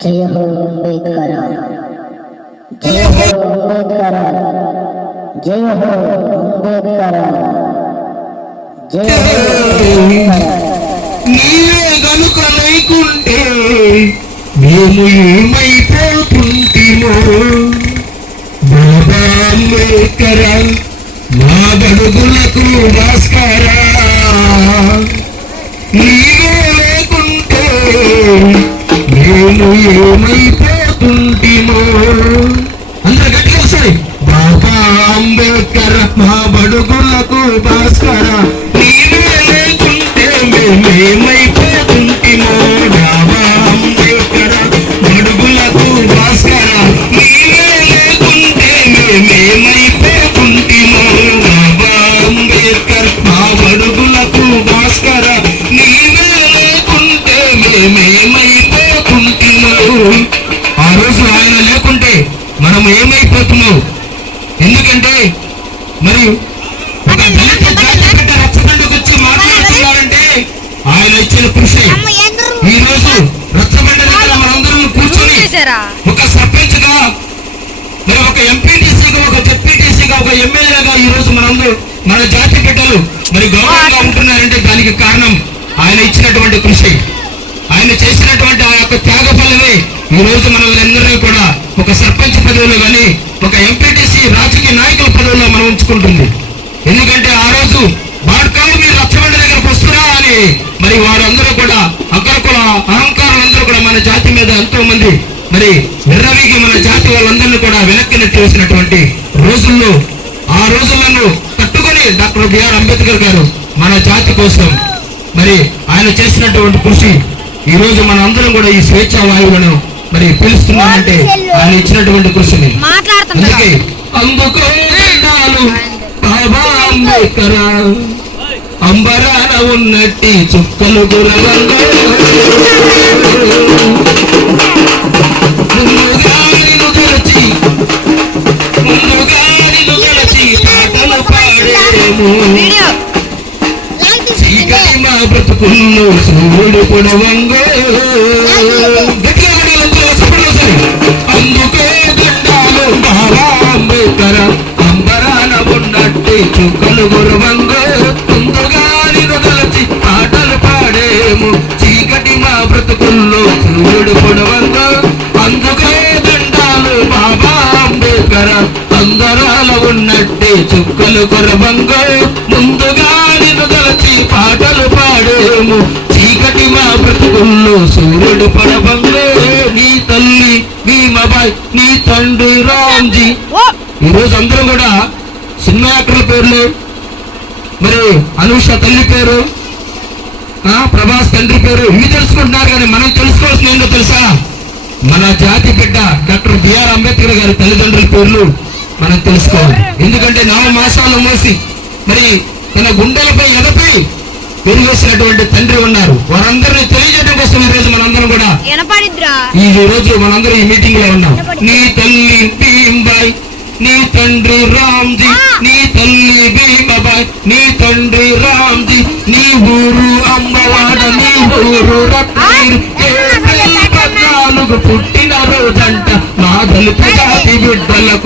జయ హో అంబేద్కర్ జయ హో అంబేద్కర్ జయ హో అంబేద్కర్ జయ నీవే గనుక లేకుంటే మేము ఏమైపోతుంటిమో? బాబా అంబేద్కర మా బడుగులకు భాస్కర్ ఏమైపోతుంటిమో అందరు గట్టిగా వస్తాయి. బాబా అంబేద్కర్ మా బడుగులకు భాస్కర నీవే లేకుంటే మేమేమైపోతుంటిమో చేశారా ఒక సర్పంచ్గా మరి ఒక ఎంపీటీసీగా ఒక జెడ్పీటీసీగా ఒక ఎమ్మెల్యేగా ఈ రోజు మనందరూ మన జాతి బిడ్డలు మరి గౌరవంగా ఉంటున్నారంటే దానికి కారణం ఆయన ఇచ్చినటువంటి కృషి. ఆయన చేసినటువంటి ఆ యొక్క త్యాగ ఫలమే ఈ రోజు మనల్ని అందరినీ కూడా ఒక సర్పంచ్ పదవిలో కానీ ఒక ఎంపీటీసీ రాజకీయ నాయకుల పదవిలో మనం ఉంచుకుంటుంది. ఎందుకంటే ఆ రోజు వాడుకాళ్ళు మీరు రచ్చబండ దగ్గరకు వస్తున్నా అని మరి వారందరూ కూడా అగ్రకుల అహంకారులందరూ కూడా మీద ఎంతో మంది మరి విర్రవీగి మన జాతి వాళ్ళందరినీ కూడా వెనక్కి నెట్టేసినటువంటి రోజుల్లో ఆ రోజులను తట్టుకొని డాక్టర్ బిఆర్ అంబేద్కర్ గారు మన జాతి కోసం మరి ఆయన చేసినటువంటి కృషి. ఈ రోజు మన అందరం కూడా ఈ స్వేచ్ఛా వాయువులను మరి పిలుస్తున్నామంటే ఆయన ఇచ్చినటువంటి కృషిని. అందుకే అందుకో అంబేద్కర్. అంబరాన ఉన్నట్టి చుక్కలు గురవంగా ముందుగా నిన్ను గెలిచి పాటలు పాడేము. చీకటి మా బ్రతుకుల్లో సూర్యుడు పొడవంగో. అందుకే అంబరాన ఉన్నట్టి చుక్కలు గురవంగో చుక్కలు కొరవంగో ముందుగా నిన్ను తలచి పాటలు పాడేము. చీకటి మా బ్రతుకుల్లో సూర్యుడు పడవంగో నీ తల్లి భీమబాయ్ నీ తండ్రి రామ్జీ. ఓ! ఈ రోజు అందరూ కూడా సినిమా యాక్టర్ల పేర్లు మరి అనూష తల్లి పేరు ఆ, ప్రభాస్ తండ్రి పేరు ఇవి తెలుసుకుంటున్నారు కానీ మనం తెలుసుకోవాల్సిన ఏంటో తెలుసా? మన జాతి బిడ్డ డాక్టర్ బిఆర్ అంబేద్కర్ గారి తల్లిదండ్రుల పేర్లు. మనం తెలుసుకోవాలి. ఎందుకంటే నాలుగు మాసాలు మోసి మరి తన గుండెలపై ఎదపై పెరిగేసినటువంటి తండ్రి ఉన్నారు. వారందరినీ తెలియజేయడం కోసం ఈ రోజు మనందరం కూడా ఈ రోజు మనందరం ఈ మీటింగ్లో ఉన్నాం. నీ తల్లి నీ తండ్రి రామ్జీ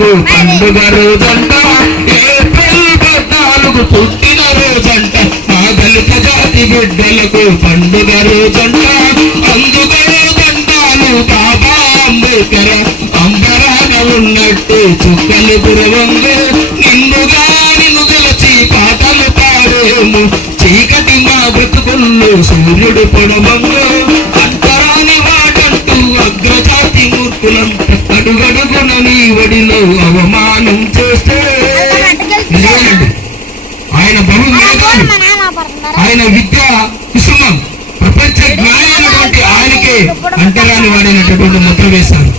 బిడ్డలకు పండుగ రోజంట ఏప్రిల్ పద్నాలుగు పుట్టిన రోజంట మా దళిత జాతి బిడ్డలకు పండుగ రోజంట అందుకే దండాలు బాబా అంబేద్కర్ అంబరాన ఉన్నట్టు చుక్కలు గురవంగు. నిన్నుగా నిన్ను గెలిచి పాటలు పాడేము. చీకటి మా బ్రతుకుల్లో సూర్యుడు పొడవంగు. అంతరాని వాడంటూ అగ్రజాతి మూర్ఖులం అడుగడుగున నీ వడిలో అవమానం చేస్తే ఆయన బహు ఆయన విద్య కుసుమం ప్రపంచ జ్ఞానమైనటువంటి ఆయనకే అంటరాని వాడైనటువంటి ముద్ర వేశారు.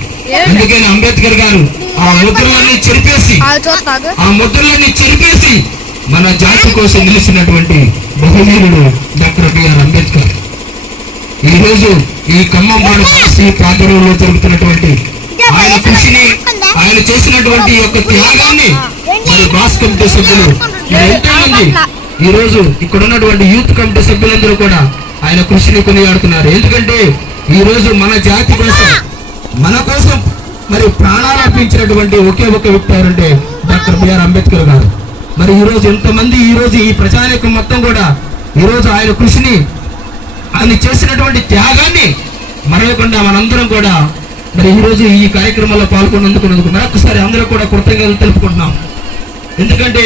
అందుకని అంబేద్కర్ గారు ఆ ముద్రలన్నీ చెరిపేసి ఆ ముద్రలన్నీ చెరిపేసి మన జాతి కోసం నిలిచినటువంటి బహువీరుడు డాక్టర్ బిఆర్ అంబేద్కర్. ఈ రోజు ఈ ఖమ్మంపాడు పాసి ప్రాంతంలో జరుగుతున్నటువంటి ఆయన కృషిని ఆయన చేసినటువంటి యొక్క త్యాగాన్ని మరి బాస్ కమిటీ సభ్యులు ఎంతో మంది ఈ రోజు ఇక్కడ ఉన్నటువంటి యూత్ కమిటీ సభ్యులందరూ కూడా ఆయన కృషిని కొనియాడుతున్నారు. ఎందుకంటే ఈ రోజు మన జాతి కోసం మన కోసం మరి ప్రాణాలు అర్పించినటువంటి ఒకే ఒక వ్యక్తి ఎవరంటే డాక్టర్ బిఆర్ అంబేద్కర్ గారు. మరి ఈ రోజు ఎంతమంది ఈ రోజు ఈ ప్రజానికం మొత్తం కూడా ఈ రోజు ఆయన కృషిని ఆయన చేసినటువంటి త్యాగాన్ని మరవకుండా మనందరం కూడా మరి ఈ రోజు ఈ కార్యక్రమంలో పాల్గొన్నందుకు మరొకసారి అందరూ కూడా కృతజ్ఞతలు తెలుపుకుంటున్నాం. ఎందుకంటే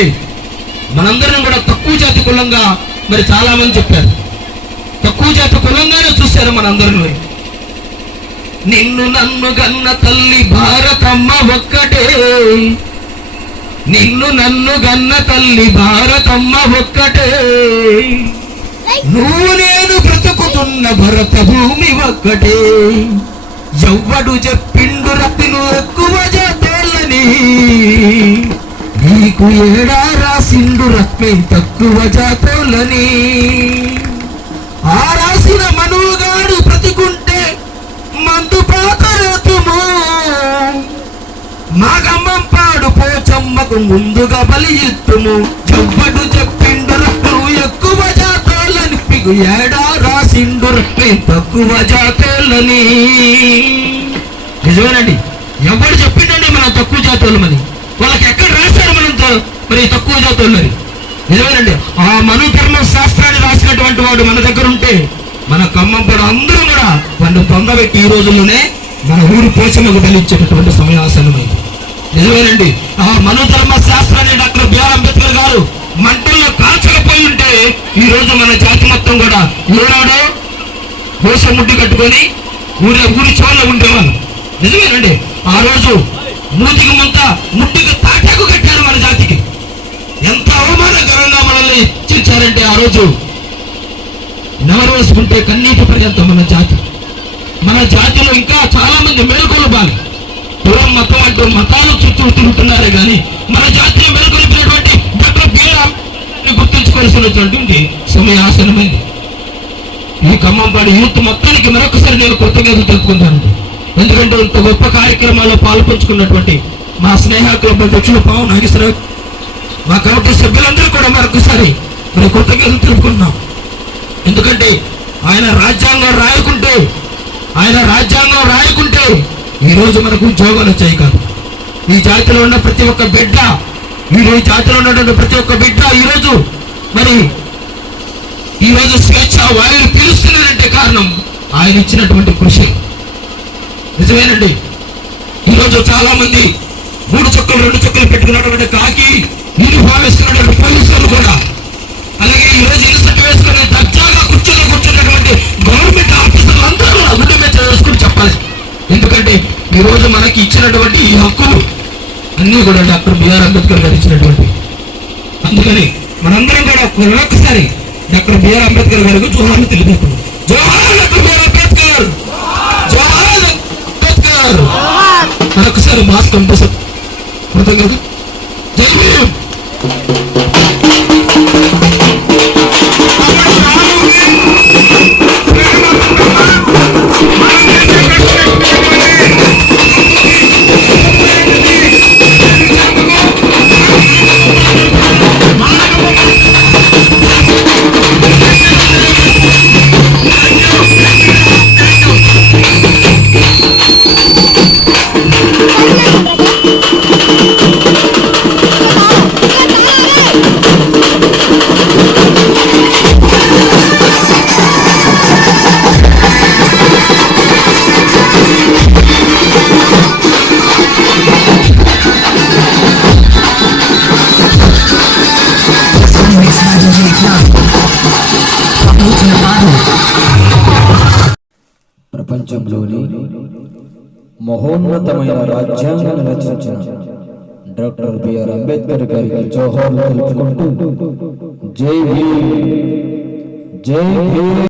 మనందరం కూడా తక్కువ జాతి కులంగా మరి చాలా మంది చెప్పారు. తక్కువ జాతి కులంగానే చూశారు మనందరిని. నిన్ను నన్ను గన్న తల్లి భారతమ్మ ఒక్కటే. నిన్ను నన్ను గన్న తల్లి భారతమ్మ ఒక్కటే. నువ్వు నేను బ్రతుకుతున్న భరత భూమి ఒక్కటే. ఎవ్వడు చెప్పిండు రత్తులు ఎక్కువ జాతోళ్ళని నీకు ఏడా రాసిండు రత్మే తక్కువ జాతోళ్ళని ఆ రాసిన మనువుగాడు బ్రతికుంటే మందు పాతరేతుము మాగమ్మం పాడు పోచమ్మకు ముందుగా బలి ఇత్తుము ఎవ్వడు చెప్పిండు రత్తులు ఎక్కువ జాతోళ్ళని పిగు ఏడా రాసిండు తక్కువ జాతోళ్ళని. నిజమేనండి. ఎవరు చెప్పిండండి మనం తక్కువ జాతోళ్ళమని వాళ్ళకి ఎక్కడ రాశారు మనం మరి తక్కువ జాతోళ్ళని నిజమేనండి. ఆ మనోధర్మ శాస్త్రాన్ని రాసినటువంటి వాడు మన దగ్గర ఉంటే మన ఖమ్మం కూడా అందరూ కూడా వాళ్ళు పొందబెట్టి ఈ రోజుల్లోనే మన ఊరు పోషణకు బలిచ్చేటటువంటి సమయాసనమైంది నిజమేనండి. ఆ మనోధర్మ శాస్త్రాన్ని డాక్టర్ బిఆర్ అంబేద్కర్ గారు మంటల్లో ఉంటే ఈ రోజు మన జాతి మొత్తం కూడా ఏనాడో దోశ ముడ్డు కట్టుకొని ఊరి ఊరి చోళ్ళ ఉండేవాళ్ళు. నిజమేనండి? ఆ రోజు మూతికి ముంత ముట్టుకు తాటాకు కట్టారు మన జాతికి. ఎంత అవమానకరంగా మనల్ని హెచ్చరించారంటే ఆ రోజు నెవరేసుకుంటే కన్నీటి పర్యంతం మన జాతి. మన జాతిలో ఇంకా చాలా మంది మెలకులు బాలి. కులం మతం అంటూ మతాలు చుట్టూ తిరుగుతున్నారే కానీ మన జాతిలో మెలకొలిపినటువంటి డాక్టర్ బిఆర్ అంబేద్కర్ని గుర్తుంచుకోవాల్సినటువంటి సమయాసనమైంది ఈ ఖమ్మంపాడి యూత్ మొత్తానికి మరొకసారి నేను కృతజ్ఞత తెలుపుకుంటాను. ఎందుకంటే ఇంత గొప్ప కార్యక్రమాల్లో పాల్పంచుకున్నటువంటి మా స్నేహ క్లబ్ అధ్యక్షులు పవన్ నాగేశ్వరరావు మా కమిటీ సభ్యులందరూ కూడా మరొకసారి మరి కృతజ్ఞతలు తెలుపుకుంటున్నాం. ఎందుకంటే ఆయన రాజ్యాంగం రాయకుంటే ఆయన రాజ్యాంగం రాయకుంటే ఈ రోజు మనకు ఉద్యోగాలు వచ్చాయి కాదు. ఈ జాతిలో ఉన్న ప్రతి ఒక్క బిడ్డ ఈ జాతిలో ఉన్నటువంటి ప్రతి ఒక్క బిడ్డ ఈ రోజు మరి ఈ రోజు స్వేచ్ఛ వాయువులు పిలుస్తున్నారంటే కారణం ఆయన ఇచ్చినటువంటి కృషి. నిజమేనండి. ఈ రోజు చాలా మంది మూడు చుక్కలు రెండు చుక్కలు పెట్టుకున్నటువంటి కాకి యూనిఫామ్ వేసుకున్నటువంటి పోలీసులు కూడా. అలాగే ఈ రోజు ఇన్సెట్ వేసుకుని దర్జాగా కూర్చొని కూర్చున్నటువంటి గవర్నమెంట్ ఆఫీసర్లు అందరూ కూడా మీద చేసుకుని చెప్పాలి. ఎందుకంటే ఈ రోజు మనకి ఇచ్చినటువంటి ఈ హక్కులు అన్నీ కూడా డాక్టర్ బిఆర్ అంబేద్కర్ గారు ఇచ్చినటువంటి. అందుకని మనందరం కూడా మరొకసారి డాక్టర్ బిఆర్ అంబేద్కర్ గారికి జోహార్లు తెలియజేస్తున్నాం. జోహార్ డాక్టర్ బిఆర్ అంబేద్కర్! జోహార్ అంబేద్కర్! మరొకసారి మాస్క్ కంపల్సరీ జై భీమ్! ప్రపంచంలోని మహోన్నతమైన రాజ్యాంగాన్ని రచించిన డాక్టర్ బిఆర్ అంబేద్కర్ గారికి జోహార్లు తెలుపుకుంటూ జై భీమ్ జై భీమ్